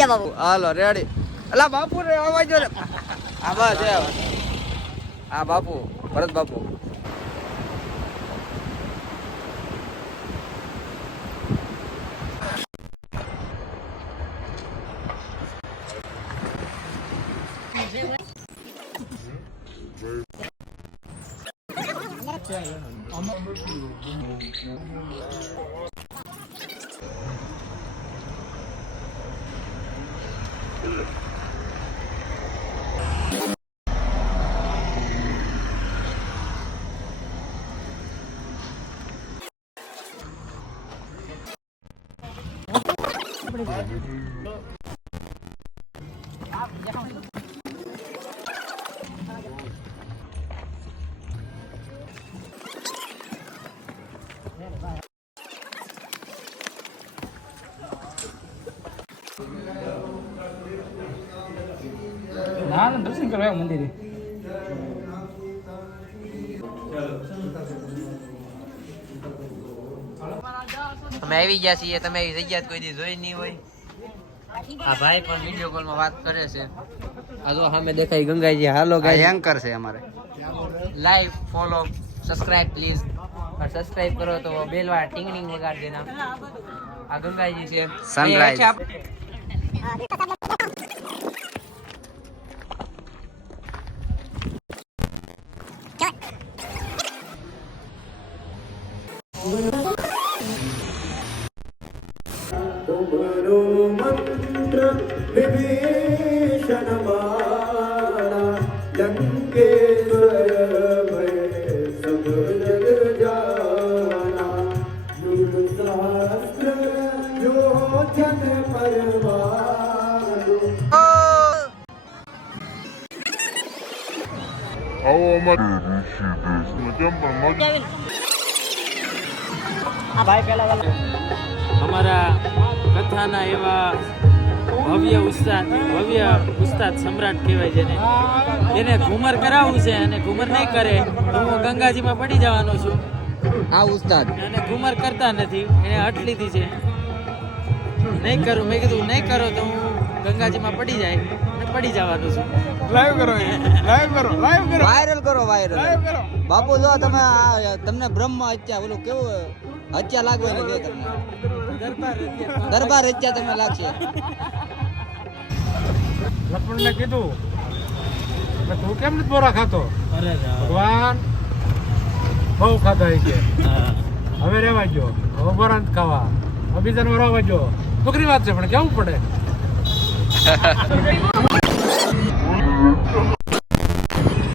જા બાપુ હાલો રેડી અલા બાપુ રે આવાજો રે આ બસ આ બાપુ ભરત બાપુ ના દર્શન કરવા મંદિરે અમે આવી ગયા છીએ તમે એવી જગ્યા કોઈ દી જોઈ નહીં હોય આ ભાઈ પણ વિડિયો કોલ માં વાત કરે છે આ જો સામે દેખાય ગંગાજી હાલો ગાઈસ એન્કર છે અમારે લાઈવ ફોલો સબસ્ક્રાઇબ પ્લીઝ और सब्सक्राइब करो तो बेल वाला टिंग टिंग वगाड़ देना आ गंगा जी से सनराइज तुम्हारो मंत्र विभीषण माना लंकेश्वर में सब जग जाना युग शास्त्र जो जन परवानो ભાઈ પહેલા અમારા કથાના એવા ભવ્ય ઉસ્તાદ સમ્રાટ કહેવાય જેને એને ઘુમર કરાવવું છે અને ઘુમર નહીં કરે તો હું ગંગાજીમાં પડી જવાનો છું આ ઉસ્તાદ અને ઘુમર કરતા નથી એને હટ લીધી છે નહીં કરું મેં કીધું નહીં કરો તો હું ગંગાજીમાં પડી જાય અને પડી જવાનું છું વાયરલ કરો બાપુ જો તમે તમને બ્રહ્મ હત્યા ઓલું કેવું હત્યા લાગવાની છે તમને દરબાર હત્યા તમે લાગશે લક્ષ્મણને કીધું કે તું કેમ નથી બોરા ખાતો ભગવાન બહુ ખાધા છે હવે રેવા જો હવે બોરા નથી ખાવા હવે બીજાને રહેવા જો ટુકરી વાત છે પણ કેવું પડે